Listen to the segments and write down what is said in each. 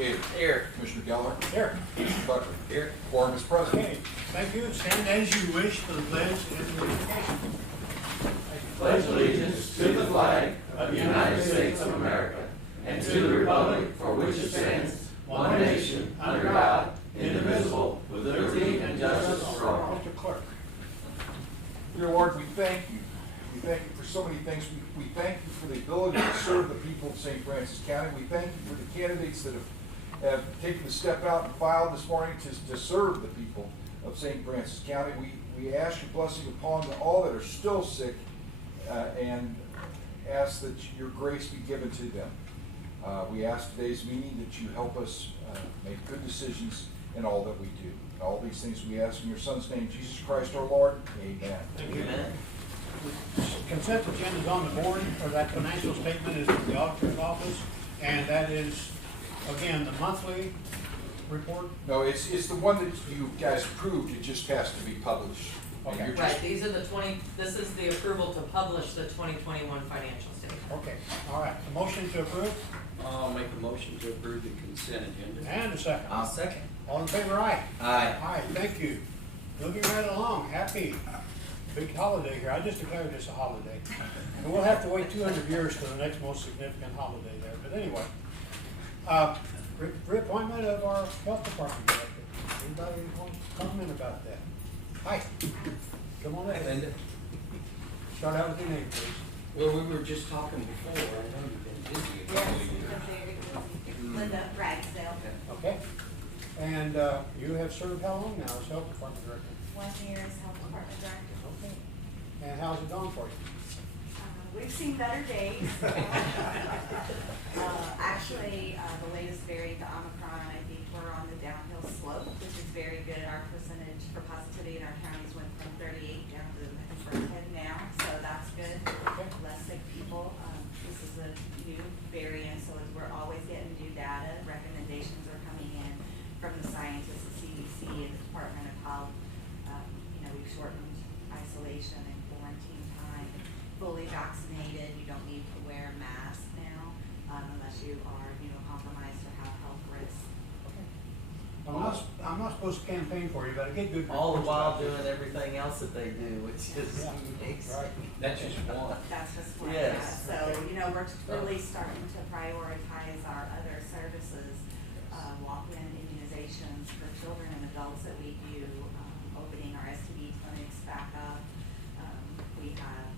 Here. Here. Commissioner Geller. Here. Commissioner Bucker. Here. Quorum is present. Okay, thank you. Stand as you wish for the pledge and the invocation. Pledge allegiance to the flag of the United States of America and to the republic for which it stands, one nation, under God, indivisible, with liberty and justice for all. Mr. Clerk. Dear Lord, we thank you. We thank you for so many things. We thank you for the ability to serve the people of St. Francis County. We thank you for the candidates that have taken the step out and filed this morning to serve the people of St. Francis County. We ask your blessing upon all that are still sick and ask that your grace be given to them. We ask today's meeting that you help us make good decisions in all that we do. All these things we ask in your Son's name, Jesus Christ our Lord. Amen. Amen. Consent agenda is on the board, or that financial statement is from the auditor's office, and that is, again, the monthly report. No, it's the one that you guys approved. It just has to be published. And Okay. you're just- Right, these are the this is the approval to publish the 2021 financial statement. Okay, all right. A motion to approve, I'll make a motion to approve the consent agenda. and a second. I'll second. All in favor, aye? Aye. Aye, thank you. Moving right along, happy. Big holiday here. I just declared this a holiday. And we'll have to wait 200 years for the next most significant holiday there. But anyway, reappointment of our health department director. Anybody want to comment about that? Hi. Come on in. Linda? Start out with your name, please. Well, we were just talking before, I know you've been busy. Yes, Linda Ragsdale, Okay. And you have served how long now as health department director? 1 year as health department director. Okay. And how's it gone for you? We've seen better days. Actually, the latest variant, the Omicron, I think we're on the downhill slope, which is very good. Our percentage for positivity in our counties went from 38 down to, I think we're 10 now, so that's good. Less sick people. This is a new variant, so we're always getting new data. Recommendations are coming in from the scientists, the CDC, and the Department of Health. We've shortened isolation and quarantine time. Fully vaccinated, you don't need to wear a mask now unless you are immunocompromised or have health risks. I'm not supposed to campaign for you, but I get good reports. All the while about this. doing everything else that they do, which is makes Right. That's just one. That's just one. Yes. So, we're really starting to prioritize our other services, walk-in immunizations for children and adults that we do, opening our STD clinics back up. We have,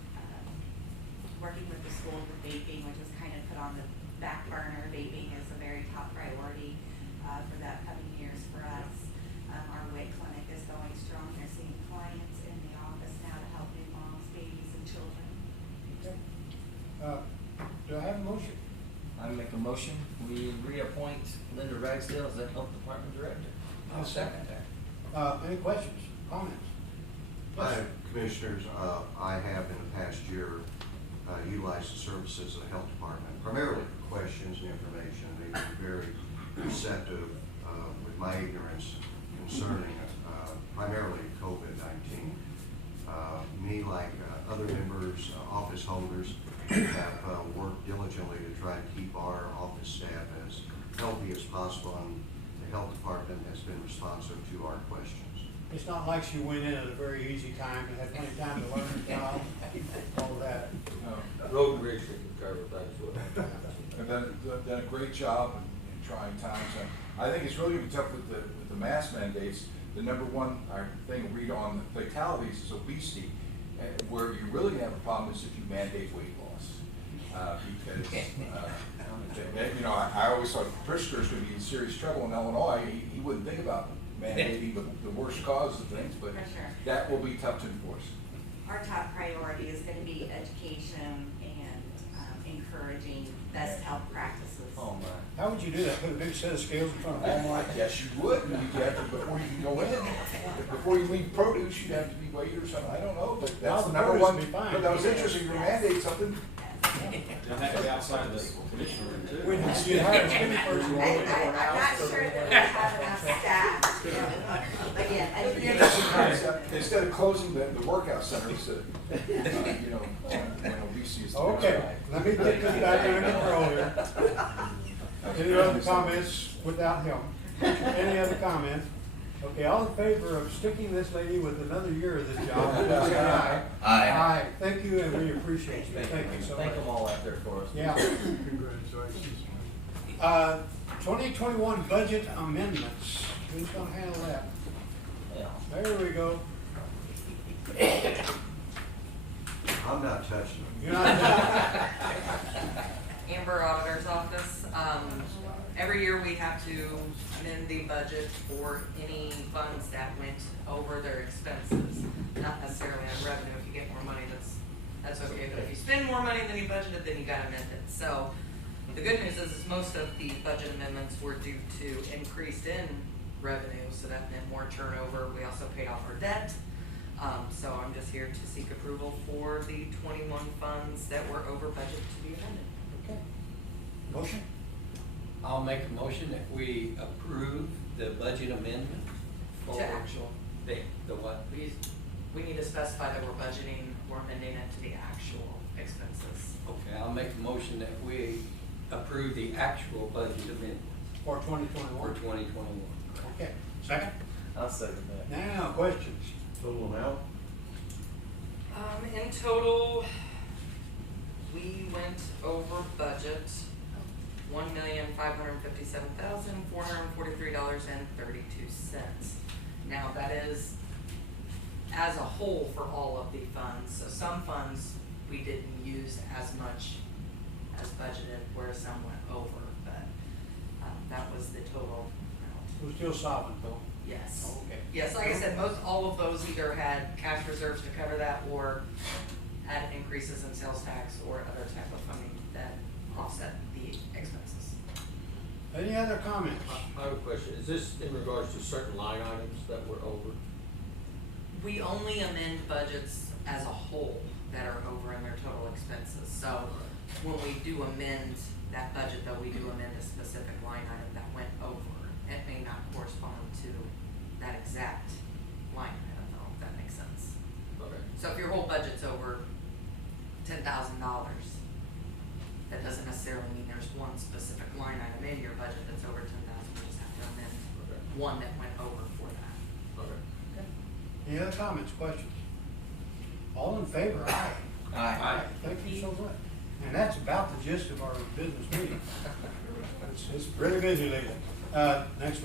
working with the school with vaping, which was kind of put on the back burner. Vaping is a very top priority for the upcoming years for us. Our WIC clinic is going strong. They're seeing clients in the office now to help new moms, babies, and children. Okay. Do I have a motion? I make a motion, we reappoint Linda Ragsdale as the health department director. I'll second that. Any questions, comments? Hi, Commissioners. I have in the past year utilized the services of the health department, primarily for questions and information. They've been very receptive with my ignorance concerning primarily COVID-19. Me, like other members, office holders, have worked diligently to try to keep our office staff as healthy as possible, and the health department has been responsive to our questions. It's not like she went in at a very easy time and had plenty of time to learn the job, all that. Road bridge can cover things with. And done a great job in trying times. And I think it's really tough with the mask mandates. The number one thing we read on the fatalities is obesity, where you really have a problem is if you mandate weight loss. Because I always thought Pritzker's going to be in serious trouble in Illinois. He wouldn't think about mandating the worst cause of things, but For sure. that will be tough to enforce. Our top priority is going to be education and encouraging best health practices. Oh my. How would you do that? Put a big set of scales in front of Walmart? Yes, you would. You'd have to, before you can go in, before you leave produce, you'd have to be weighed or something. I don't know, but that's No, the number produce one. would be fine. But that was interesting. You mandate something. They'll have to be outside the commission room too. We'd hire a skinny person. I'm not sure that we have enough staff. Again, Instead of closing the workout centers, when obesity is. Okay, let me get this back under control here. Any other comments without him. Any other comments? Okay, all in favor of sticking this lady with another year of this job, please say aye. Aye. Aye, thank you, and we appreciate you, thank you so much. Thank them all out there for us. Yeah. Congratulations. 2021 budget amendments, who's gonna handle that? Yeah. There we go. I'm not touching them. You're not, Amber Auditor's Office. Every year we have to amend the budget for any funds that went over their expenses, not necessarily on revenue. If you get more money, that's okay, but if you spend more money than you budgeted, then you gotta amend it. So the good news is most of the budget amendments were due to increase in revenue, so that meant more turnover. We also paid off our debt. So I'm just here to seek approval for the 21 funds that were over budget to be amended. okay. Motion? I'll make a motion that we approve the budget amendment for. To actual. The what? We need to specify that we're amending it to the actual expenses. Okay, I'll make a motion that we approve the actual budget amendment For for 2021? 2021. Okay, second? I'll second that. Now, questions? Total amount? In total, we went over budget $1,557,443.32. Now that is as a whole for all of the funds. So some funds we didn't use as much as budgeted, where some went over, but that was the total amount. We're still solvent though? Yes. Okay. Yes, like I said, all of those either had cash reserves to cover that or had increases in sales tax or other type of funding that offset the expenses. Any other comments? I have a question. Is this in regards to certain line items that were over? We only amend budgets as a whole that are over in their total expenses. So when we do amend that budget, though, we do amend a specific line item that went over. It may not correspond to that exact line item, though, if that makes sense. Okay. So if your whole budget's over $10,000, that doesn't necessarily mean there's one specific line item in your budget that's over 10,000. You just have to amend Okay. one that went over for that. Okay. Any other comments, questions? All in favor? Aye. Aye. Thank you so much. And that's about the gist of our business meeting. It's really busy lately. Next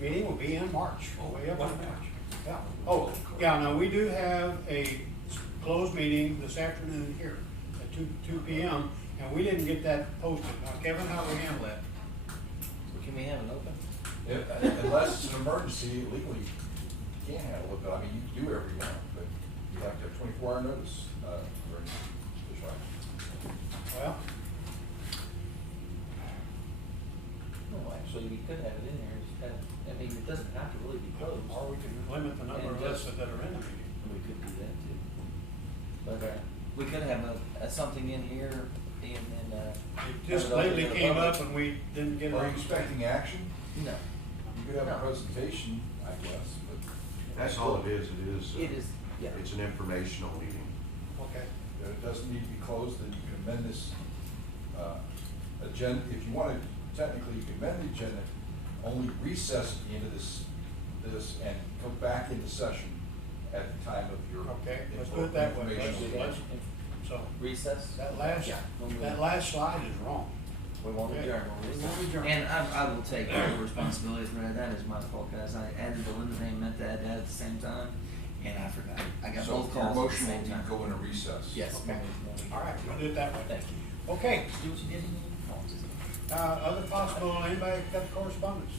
meeting will be in March, way up in March. Yeah. Oh, yeah, now we do have a closed meeting this afternoon here at 2 p.m. and we didn't get that posted. Now, Kevin, how do we handle that? Can we have it open? Unless it's an emergency, legally, you can't handle it, but I mean, you can do whatever you want, but you have to have 24-hour notice, for this right. Well, No, actually, we could have it in there. Just have, I mean, it doesn't have to really be closed. or we can limit the number of us that are in the meeting. We could do that too. But we could have something in here and then. It just have it open lately to the came public. up and we didn't get it. Are you on. expecting action? No. You could have a No. presentation, I guess, but. That's all it is. It is, yeah. It's an informational meeting. Okay. It doesn't need to be closed, then you can amend this, agenda, if you want to, technically, you can amend the agenda, only recess at the end of this, and come back into session at the time of your. Okay, let's do it that way. informational Let's- budget. So, Recess? that Yeah. last slide is wrong. We won't Okay. adjourn. We won't adjourn. And I will take full responsibility for that. That is my fault, guys. I added the Linda name, meant to add that at the same time, and I forgot. I got So both your calls at the motion same will time. be go into recess. Yes. Okay. when we- All right, we'll do it that way. Thank you. Okay, See what you did in your phones. other possible, anybody got correspondence?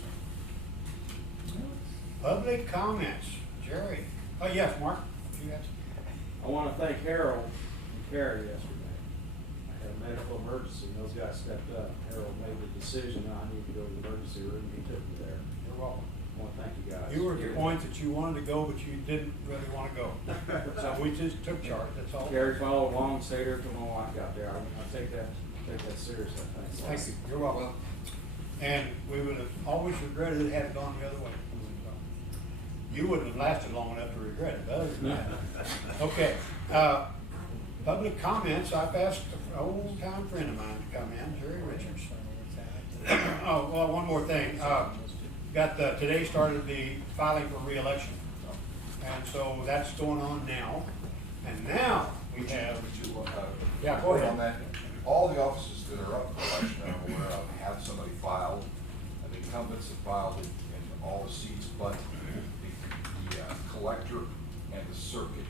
Public comments, Jerry. Oh, yes, Mark, you got I want to thank Harold and Carrie yesterday. I had a medical emergency, and those guys stepped up. Harold made the decision, I need to go to the emergency room, he took me there. You're welcome. I want to thank you guys. You were at the point that you wanted to go, but you didn't really want to go. So we just took charge, that's all. Carrie followed along, stayed there till my wife got there. I take that seriously, thanks. Thank you, you're welcome. And we would have always regretted it had it gone the other way. You wouldn't have lasted long enough to regret it, other than that. Okay, public comments, I've asked an old time friend of mine to come in, Jerry Richards. Oh, well, one more thing. Today started the filing for reelection. And so that's going on now. And now we have, yeah, go ahead. On that, all the offices that are up for election that I'm aware of have somebody filed. The incumbents have filed it in all the seats, but the collector and the circuit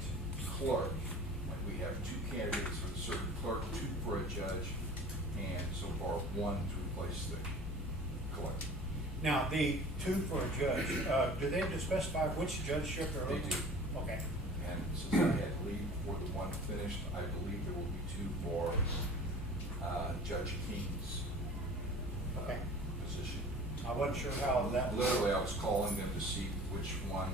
clerk. And we have 2 candidates for the circuit clerk, 2 for a judge, and so far 1 to replace the collector. Now, the 2 for a judge, do they have to specify which judgeship they're They looking? do. Okay. And since I had leave before the 1 finished, I believe there will be 2 for Judge King's Okay. position. I wasn't sure how that. Literally, I was calling them to see which one.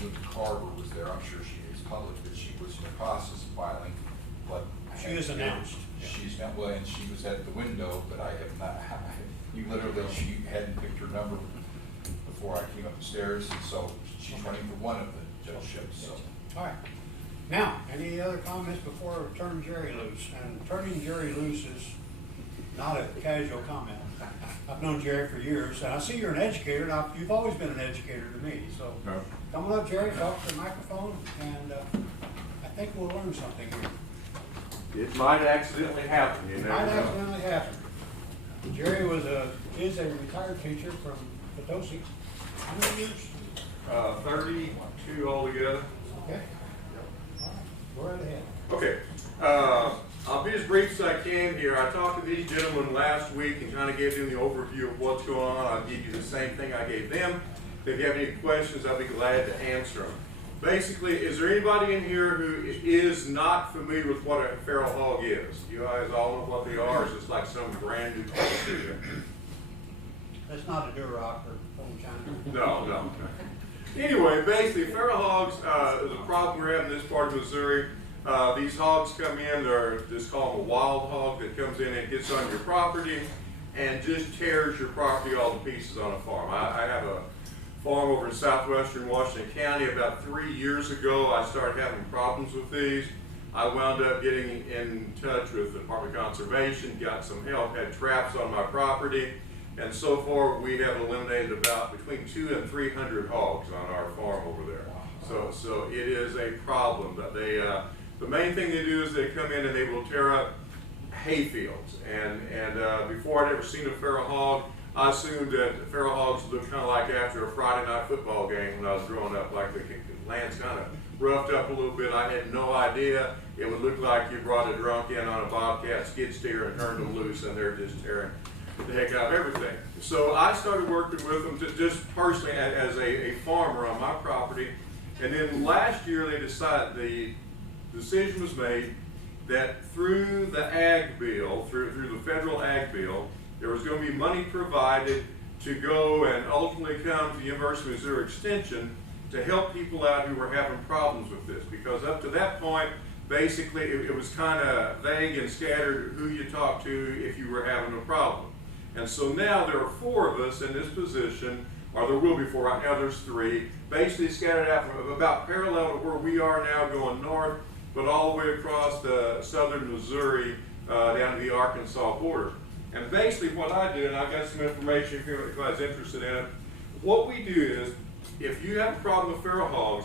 Linda Carver was there. I'm sure she is public that she was in the process of filing, but She is announced. She's not, well, and she was at the window, but I have not. You literally, she hadn't picked her number before I came up the stairs, and so she's running for one of the judgeships. So. All right. Now, any other comments before I turn Jerry loose? And turning Jerry loose is not a casual comment. I've known Jerry for years, and I see you're an educator, and you've always been an educator to me. So come on up, Jerry, talk to the microphone, and I think we'll learn something here. It might accidentally happen, you It know. might accidentally happen. Jerry is a retired teacher from Potosi. How many years? 32 altogether. Okay. All right. Go right ahead. Okay. I'll be as brief as I can here. I talked to these gentlemen last week and kind of gave them the overview of what's going on. I'll give you the same thing I gave them. If you have any questions, I'll be glad to answer them. Basically, is there anybody in here who is not familiar with what a feral hog is? You guys all know what they are. It's just like some brand new thing to you. That's not a Duroc or old China. No. Anyway, basically, feral hogs is a problem we're having in this part of Missouri. These hogs come in, they're just called a wild hog that comes in and gets on your property and just tears your property all to pieces on a farm. I have a farm over in southwestern Washington County. About 3 years ago, I started having problems with these. I wound up getting in touch with the Department of Conservation, got some help, had traps on my property, and so far we have eliminated about between 200 and 300 hogs on our farm over there. So it is a problem. But the main thing they do is they come in and they will tear up hay fields. And before I'd ever seen a feral hog, I assumed that feral hogs looked kind of like after a Friday night football game when I was growing up, like the land's kind of roughed up a little bit. I had no idea. It would look like you brought a drunk in on a bobcat skid steer and turned them loose, and they're just tearing the heck out of everything. So I started working with them just personally as a farmer on my property. And then last year they decided, the decision was made that through the ag bill, through the federal ag bill, there was going to be money provided to go and ultimately come to the University of Missouri Extension to help people out who were having problems with this. Because up to that point, basically it was kind of vague and scattered who you talked to if you were having a problem. And so now there are 4 of us in this position, or there will be 4, right now there's 3, basically scattered out from about parallel to where we are now going north, but all the way across the southern Missouri down to the Arkansas border. And basically what I do, and I've got some information if anybody's interested in it, what we do is, if you have a problem with feral hogs,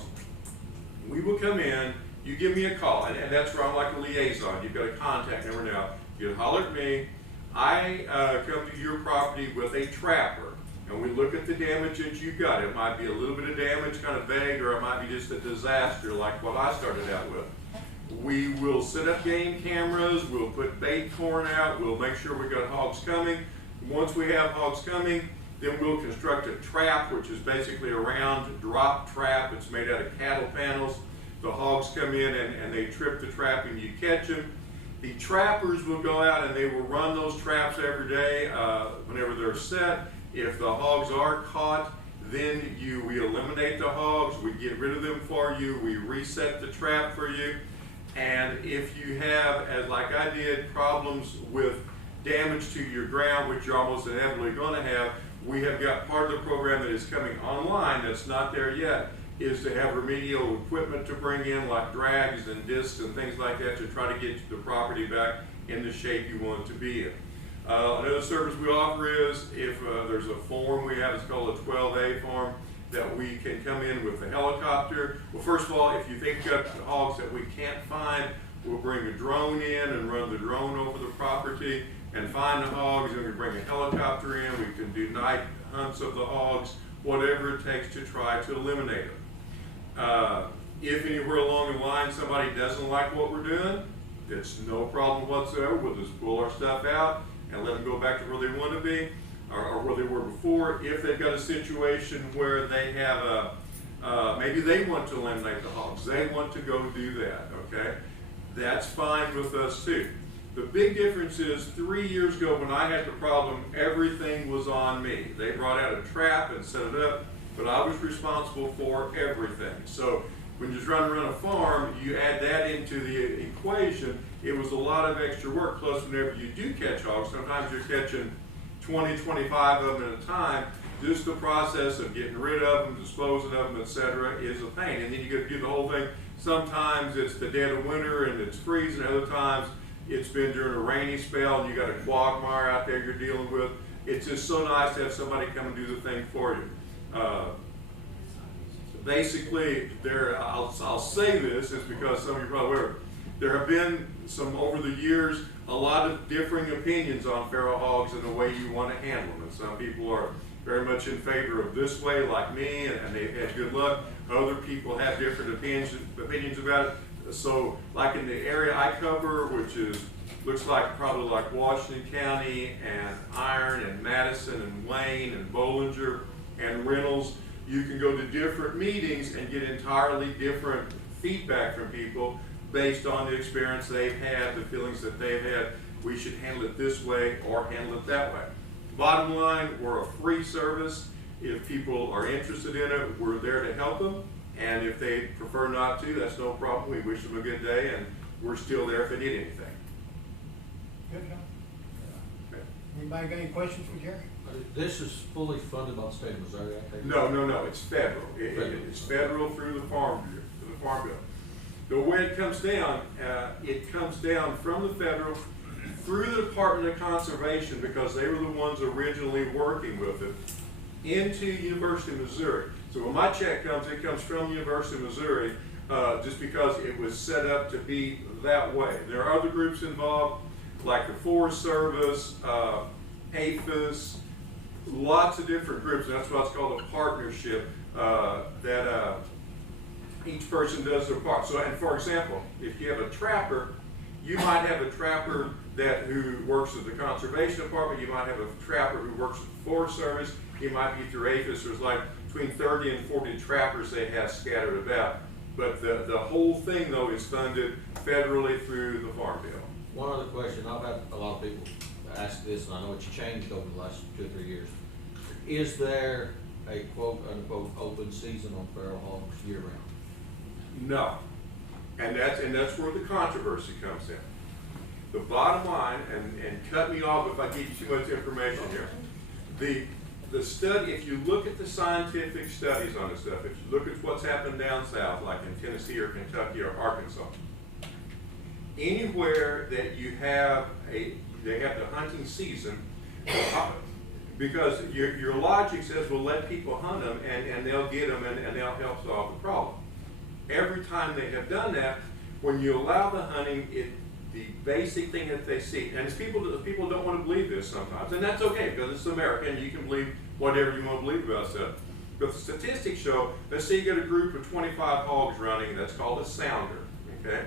we will come in, you give me a call, and that's where I'm like a liaison. You've got a contact number now. You holler at me. I come to your property with a trapper, and we look at the damage that you've got. It might be a little bit of damage, kind of vague, or it might be just a disaster like what I started out with. We will set up game cameras, we'll put bait corn out, we'll make sure we've got hogs coming. Once we have hogs coming, then we'll construct a trap, which is basically a round drop trap. It's made out of cattle panels. The hogs come in and they trip the trap and you catch them. The trappers will go out and they will run those traps every day whenever they're set. If the hogs are caught, then we eliminate the hogs, we get rid of them for you, we reset the trap for you. And if you have, as like I did, problems with damage to your ground, which you're almost inevitably going to have, we have got part of the program that is coming online that's not there yet, is to have remedial equipment to bring in, like drags and discs and things like that, to try to get the property back in the shape you want it to be in. Another service we offer is if there's a form we have, it's called a 12A form, that we can come in with a helicopter. Well, first of all, if you think you've got hogs that we can't find, we'll bring a drone in and run the drone over the property and find the hogs, and we bring a helicopter in. We can do night hunts of the hogs, whatever it takes to try to eliminate them. If anywhere along the line somebody doesn't like what we're doing, it's no problem whatsoever. We'll just pull our stuff out and let them go back to where they want to be, or where they were before. If they've got a situation where they have maybe they want to eliminate the hogs, they want to go do that, okay? That's fine with us too. The big difference is 3 years ago when I had the problem, everything was on me. They brought out a trap and set it up, but I was responsible for everything. So when you're trying to run a farm, you add that into the equation, it was a lot of extra work. Plus, whenever you do catch hogs, sometimes you're catching 20, 25 of them at a time. Just the process of getting rid of them, disposing of them, etc., is a pain. And then you got to do the whole thing. Sometimes it's the dead of winter and it's freezing. Other times it's been during a rainy spell and you got a quagmire out there you're dealing with. It's just so nice to have somebody come and do the thing for you. Basically, I'll say this is because some of you probably aware. There have been some, over the years, a lot of differing opinions on feral hogs and the way you want to handle them. And some people are very much in favor of this way, like me, and they've had good luck. Other people have different opinions about it. So, like in the area I cover, which is looks like probably like Washington County and Iron and Madison and Wayne and Bollinger and Reynolds, you can go to different meetings and get entirely different feedback from people based on the experience they've had, the feelings that they've had. We should handle it this way or handle it that way. Bottom line, we're a free service. If people are interested in it, we're there to help them. And if they prefer not to, that's no problem. We wish them a good day, and we're still there if they need anything. Good job. Okay. Anybody got any questions for Jerry? This is fully funded by the state of Missouri, I think? No, it's federal. It's federal through the farm bill. The way it comes down from the federal through the Department of Conservation, because they were the ones originally working with it, into University of Missouri. So when my check comes, it comes from University of Missouri, just because it was set up to be that way. There are other groups involved, like the Forest Service, APHIS, lots of different groups. That's why it's called a partnership, that each person does their part. So, and for example, if you have a trapper, you might have a trapper who works at the Conservation Department, you might have a trapper who works at the Forest Service, you might be through APHIS. There's like between 30 and 40 trappers they have scattered about. But the whole thing, though, is funded federally through the Farm Bill. One other question, I've had a lot of people ask this, and I know it's changed over the last 2 or 3 years. Is there a quote unquote open season on feral hogs year round? No. And that's where the controversy comes in. The bottom line, and cut me off if I give you too much information here. The study, if you look at the scientific studies on this stuff, if you look at what's happened down south, like in Tennessee or Kentucky or Arkansas, anywhere that they have the hunting season, because your logic says, well, let people hunt them and they'll get them and they'll help solve the problem. Every time they have done that, when you allow the hunting, the basic thing that they see, and people don't want to believe this sometimes, and that's okay because it's America and you can believe whatever you want to believe about stuff. But the statistics show, let's say you get a group of 25 hogs running, that's called a sounder, okay?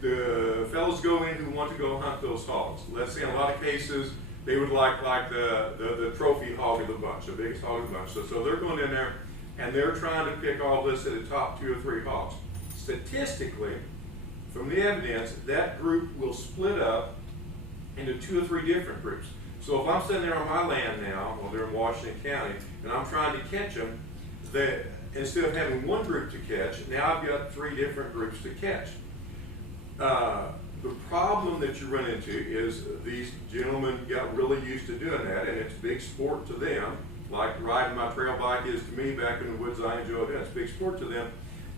The fellows go in who want to go hunt those hogs. Let's say in a lot of cases, they would like the trophy hog of the bunch, the biggest hog of the bunch. So they're going in there and they're trying to pick all this at the top 2 or 3 hogs. Statistically, from the evidence, that group will split up into 2 or 3 different groups. So if I'm sitting there on my land now, well, they're in Washington County, and I'm trying to catch them, instead of having one group to catch, now I've got 3 different groups to catch. The problem that you run into is these gentlemen got really used to doing that, and it's a big sport to them, like riding my trail bike is to me back in the woods. I enjoy it. It's a big sport to them.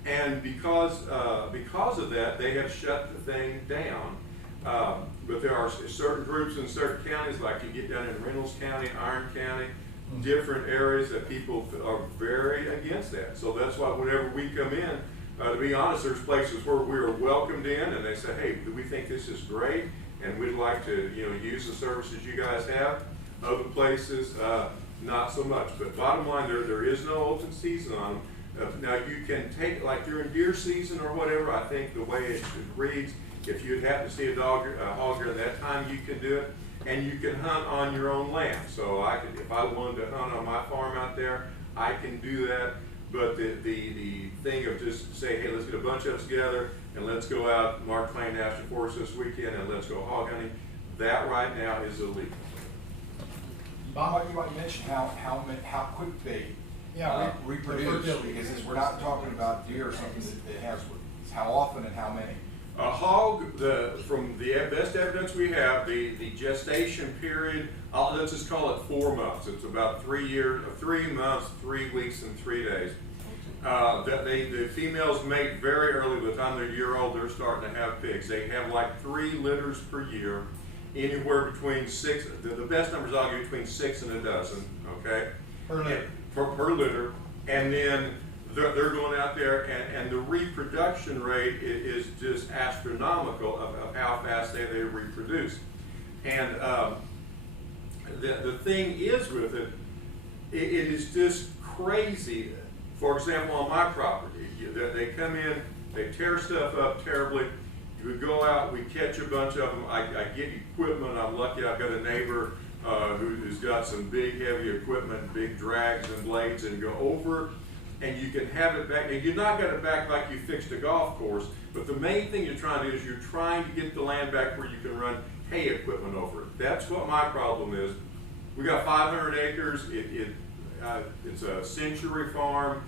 And because of that, they have shut the thing down. But there are certain groups in certain counties, like you get down in Reynolds County, Iron County, different areas that people are very against that. So that's why whenever we come in, to be honest, there's places where we are welcomed in and they say, hey, we think this is great and we'd like to, use the services you guys have. Other places, not so much. But bottom line, there is no open season on them. Now you can take, like during deer season or whatever, I think the way it reads, if you happen to see a hog during that time, you can do it. And you can hunt on your own land. So if I wanted to hunt on my farm out there, I can do that. But the thing of just say, hey, let's get a bunch of us together and let's go out Mark Twain National Forest this weekend and let's go hog hunting, that right now is illegal. Bob, you might mention how quick they reproduce, because we're not talking about deer or something that has, how often and how many. A hog, from the best evidence we have, the gestation period, let's just call it 4 months. It's about 3 months, 3 weeks, and 3 days. The females mate very early. By the time they're a year old, they're starting to have pigs. They have like 3 litters per year, anywhere between 6. The best numbers I'll give between 6 and a dozen. Okay. Per litter. Per litter, and then they're going out there, and the reproduction rate is just astronomical of how fast they reproduce. And the thing is with it, it is just crazy. For example, on my property, they come in, they tear stuff up terribly. We go out, we catch a bunch of them. I get equipment. I'm lucky I've got a neighbor who's got some big heavy equipment, big drags and blades, and go over, and you can have it back. And you're not got it back like you fixed a golf course, but the main thing you're trying to do is you're trying to get the land back where you can run hay equipment over it. That's what my problem is. We got 500 acres. It's a century farm.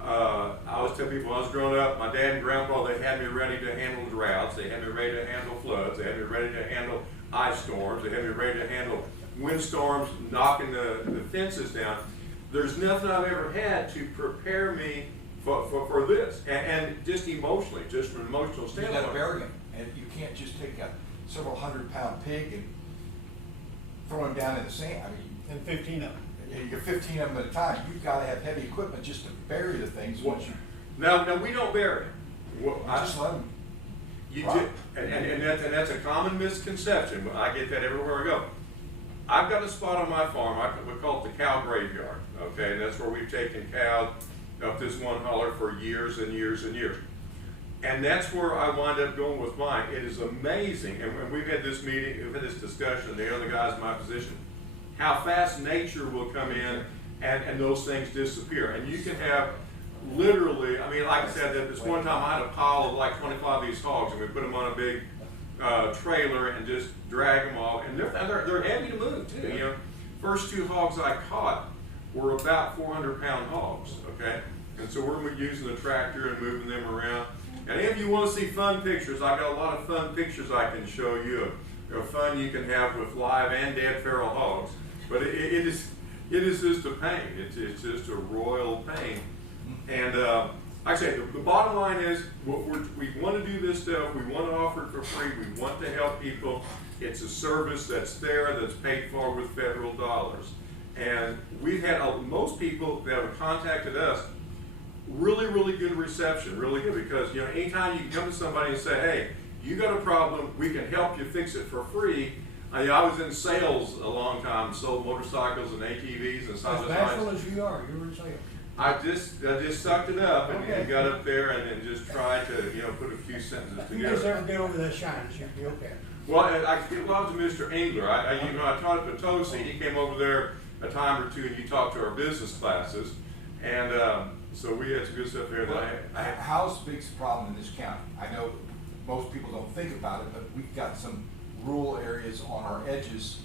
I always tell people when I was growing up, my dad and grandpa, they had me ready to handle droughts. They had me ready to handle floods. They had me ready to handle ice storms. They had me ready to handle windstorms, knocking the fences down. There's nothing I've ever had to prepare me for this, and just emotionally, just from an emotional You standpoint. got to bury them, and you can't just take a several 100-pound pig and throw him down in the sand. I mean, And 15 of them. you get 15 of them at a time. You've got to have heavy equipment just to bury the things once you. Now we don't bury them. Just let them. You Right. and that's a common misconception, but I get that everywhere I go. I've got a spot on my farm, we call it the cow graveyard, okay? And that's where we've taken cows up this one holler for years and years and years. And that's where I wind up going with mine. It is amazing, and we've had this meeting, we've had this discussion, the other guys in my position, how fast nature will come in and those things disappear. And you can have literally, I mean, like I said, this one time I had a pile of like 25 of these hogs, and we put them on a big trailer and just drag them off, and they're heavy to move too. You know, first 2 hogs I caught were about 400-pound hogs. Okay, and so we're using the tractor and moving them around. And if you want to see fun pictures, I got a lot of fun pictures I can show you of fun you can have with live and dead feral hogs. But it is just a pain. It's just a royal pain. And like I say, the bottom line is, we want to do this stuff. We want to offer it for free. We want to help people. It's a service that's there, that's paid for with federal dollars. And we've had most people that have contacted us, really, really good reception, really good, because you know, anytime you can come to somebody and say, hey, you got a problem, we can help you fix it for free. I was in sales a long time, sold motorcycles and ATVs and stuff. As bashful as you are, you were in sales. I just sucked it up and, Okay. and got up there and just tried to, put a few sentences If you guys together. ever get over that shyness, you'll be okay. Well, I give love to Mr. Engler. I taught at Potosi. He came over there a time or two, and he talked to our business classes, and so we had some good stuff there. How's big's the problem in this county? I know most people don't think about it, but we've got some rural areas on our edges,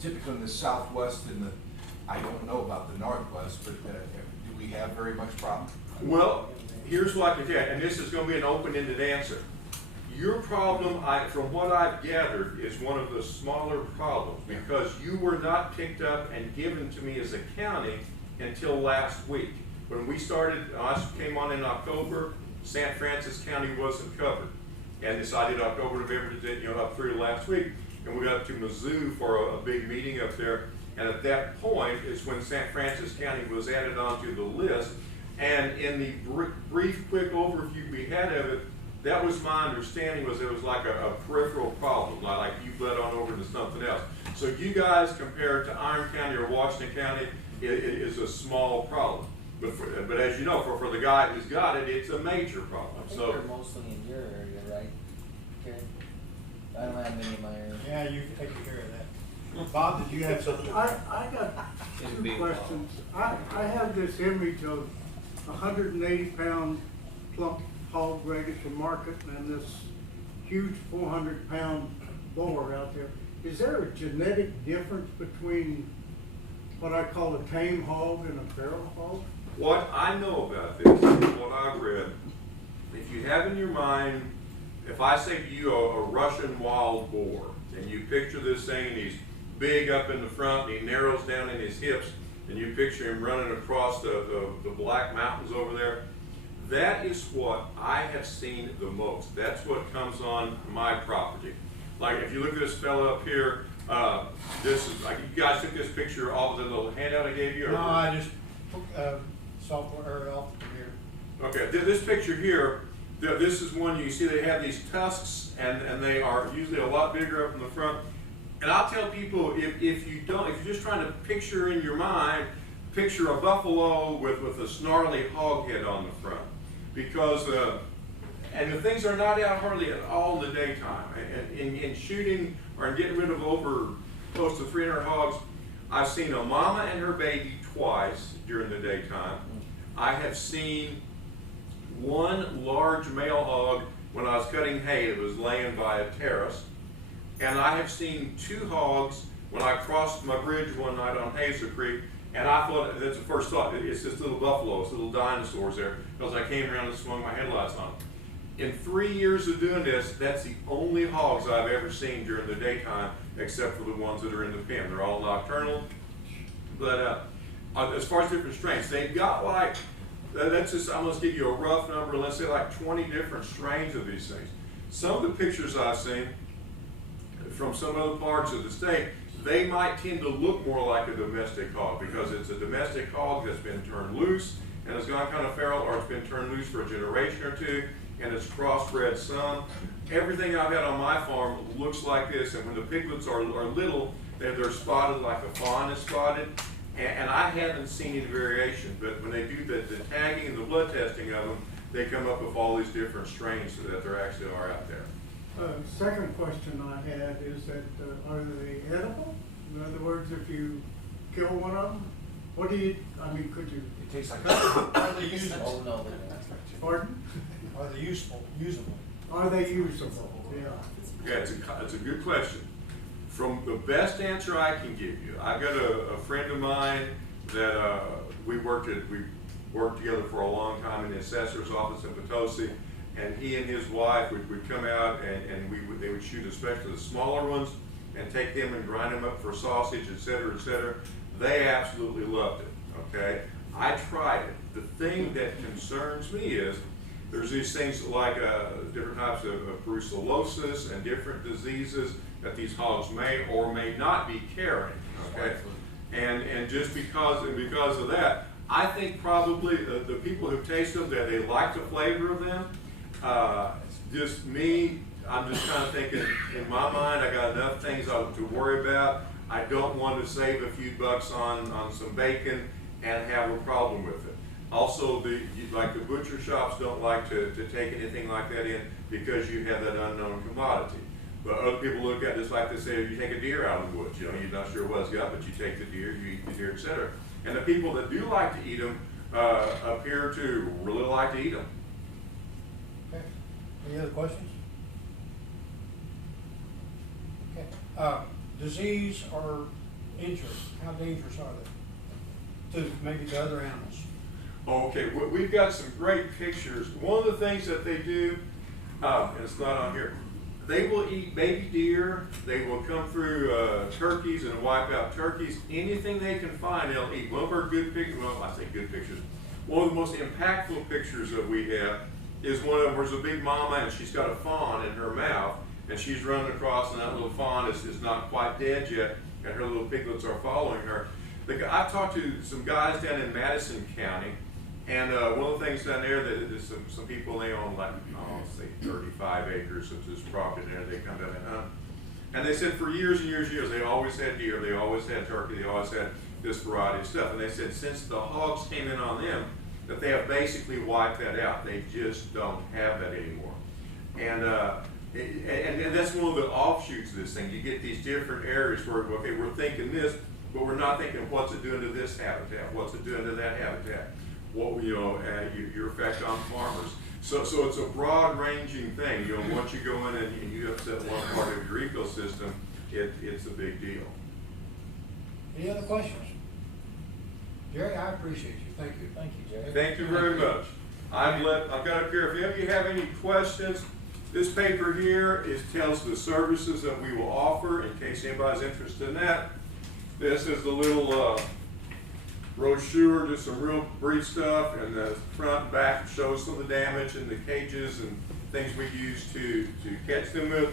typically in the southwest and I don't know about the northwest, but do we have very much problem? Well, here's what I can tell you, and this is going to be an open-ended answer. Your problem, from what I've gathered, is one of the smaller problems, because you were not picked up and given to me as a county until last week. When we started, I came on in October, St. Francis County wasn't covered. and decided October, November, up through last week, and we got up to Mizzou for a big meeting up there. And at that point is when St. Francis County was added onto the list. And in the brief, quick overview we had of it, that was my understanding, was it was like a peripheral problem, like you bled on over to something else. So you guys, compared to Iron County or Washington County, it is a small problem. But as you know, for the guy who's got it, it's a major problem. I think So they're mostly in your area, right? Okay. I don't have many in my area. Yeah, you can take care of that. Bob, did you have something? I got It'd two be questions. I have this image of 180-pound plump hog ready for market and this huge 400-pound boar out there. Is there a genetic difference between what I call a tame hog and a feral hog? what I know about this, what I've read, if you have in your mind, if I say to you a Russian wild boar, and you picture this thing, and he's big up in the front, and he narrows down in his hips, and you picture him running across the Black Mountains over there, that is what I have seen the most. That's what comes on my property. Like if you look at this fellow up here, this is like you guys took this picture off of the little handout I gave you. Or No, I just software off the computer. Okay, this picture here, this is one you see they have these tusks, and they are usually a lot bigger up in the front. And I'll tell people, if you're just trying to picture in your mind, picture a buffalo with a snarly hog head on the front. Because, and the things are not out hardly at all in the daytime. And in shooting or in getting rid of over close to 300 hogs, I've seen a mama and her baby twice during the daytime. I have seen one large male hog when I was cutting hay that was laying by a terrace. And I have seen two hogs when I crossed my bridge one night on Hazel Creek, and I thought, that's the first thought, it's just little buffaloes, little dinosaurs there, because I came around and swung my headlights on them. In 3 years of doing this, that's the only hogs I've ever seen during the daytime, except for the ones that are in the pen. They're all nocturnal. But as far as different strains, they've got like, let's just, I'm going to give you a rough number, let's say like 20 different strains of these things. Some of the pictures I've seen from some other parts of the state, they might tend to look more like a domestic hog because it's a domestic hog that's been turned loose and it's gone kind of feral, or it's been turned loose for a generation or two and it's crossbred some. Everything I've had on my farm looks like this, and when the piglets are little, they're spotted like a fawn is spotted, and I haven't seen any variation, but when they do the tagging and the blood testing of them, they come up with all these different strains that there actually are out there. Second question I had is that are they edible? In other words, if you kill one of them, what do you, I mean, could you? It tastes like. Are they usable? Oh, no, they're not. Pardon? Are they usable? Are they usable? Yeah. Yeah, it's a good question. From the best answer I can give you, I've got a friend of mine that we worked together for a long time in the assessor's office in Potosi, and he and his wife would come out and they would shoot especially the smaller ones and take them and grind them up for sausage, et cetera, et cetera. They absolutely loved it, okay? I tried it. The thing that concerns me is there's these things like different types of brucellosis and different diseases that these hogs may or may not be carrying, okay? And just because of that, I think probably the people who taste them, that they like the flavor of them. Just me, I'm just kind of thinking, in my mind, I got enough things to worry about. I don't want to save a few bucks on some bacon and have a problem with it. Also, like the butcher shops don't like to take anything like that in because you have that unknown commodity. But other people look at this like they say, you take a deer out of the woods, you're not sure what it's got, but you take the deer, you eat the deer, etc. And the people that do like to eat them appear to really like to eat them. Okay. Any other questions? Okay. Disease or injury, how dangerous are they? To maybe to other animals? Okay, we've got some great pictures. One of the things that they do, and it's not on here, they will eat baby deer, they will come through turkeys and wipe out turkeys. Anything they can find, they'll eat. One of our good pictures, well, I say good pictures, one of the most impactful pictures that we have is one of them, there's a big mama and she's got a fawn in her mouth, and she's running across, and that little fawn is not quite dead yet, and her little piglets are following her. I've talked to some guys down in Madison County, and one of the things down there that is some people, they own like, say 35 acres of this property there, they come down and hunt. And they said for years and years and years, they always had deer, they always had turkey, they always had this variety of stuff. And they said since the hogs came in on them, that they have basically wiped that out. They just don't have that anymore. And that's one of the offshoots of this thing. You get these different areas where, okay, we're thinking this, but we're not thinking what's it doing to this habitat, what's it doing to that habitat, what, you know, your effect on farmers. So it's a broad ranging thing. You know, once you go in and you upset one part of your ecosystem, it's a big deal. Any other questions? Jerry, I appreciate you. Thank you. Thank you, Jerry. Thank you very much. I've got up here, if any of you have any questions, this paper here tells the services that we will offer in case anybody's interested in that. This is the little brochure, just some real brief stuff, and the front and back shows some of the damage and the cages and things we use to catch them with.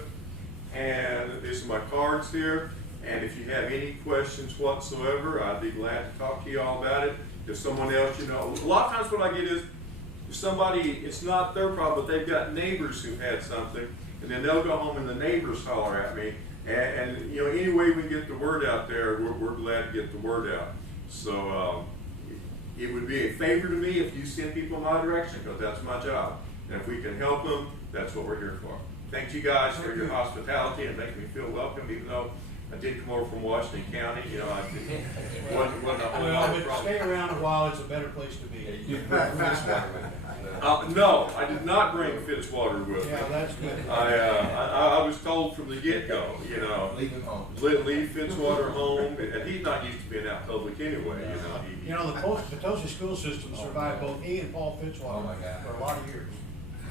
And these are my cards here. And if you have any questions whatsoever, I'd be glad to talk to you all about it. If someone else, you know, a lot of times what I get is, if somebody, it's not their problem, but they've got neighbors who had something, and then they'll go home and the neighbors holler at me. And you know, any way we get the word out there, we're glad to get the word out. So it would be a favor to me if you send people in my direction, because that's my job. And if we can help them, that's what we're here for. Thank you guys for your hospitality and making me feel welcome, even though I did come over from Washington County. You know, I wasn't a whole lot of But problem. stay around a while, it's a better place to be. No, I did not bring Fitzwater with me. Yeah, that's good. I was told from the get-go, you know, Leave him home. leave Fitzwater home, and he's not used to being out public anyway, you know. You know, the Potosi school system survived both he and Paul Fitzwater Oh, my God. for a lot of years.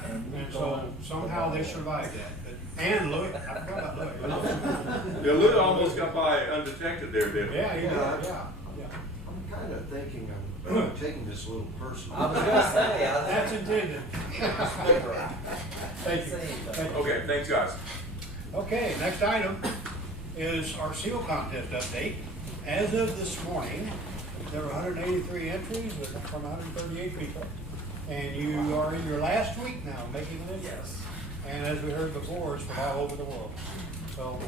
And so somehow they survived that. And Louis, I forgot about Louis. Yeah, Lou almost got by undetected there, didn't he? Yeah, he did, yeah. I'm kind of thinking I'm taking this a little personal. I was gonna say, That's intended. Thank you. Thank you. Okay, thanks, guys. Okay, next item is our seal contest update. As of this morning, there were 183 entries from 138 people. And you are in your last week now, making an entry. Yes. And as we heard before, it's from all over the world. So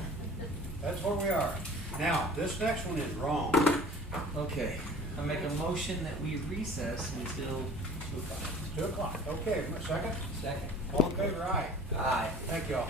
that's where we are. Now, this next one is wrong. Okay, I make a motion that we recess until 2 o'clock. 2 o'clock. Okay, second? Second. All in favor, aye. Aye. Thank you all.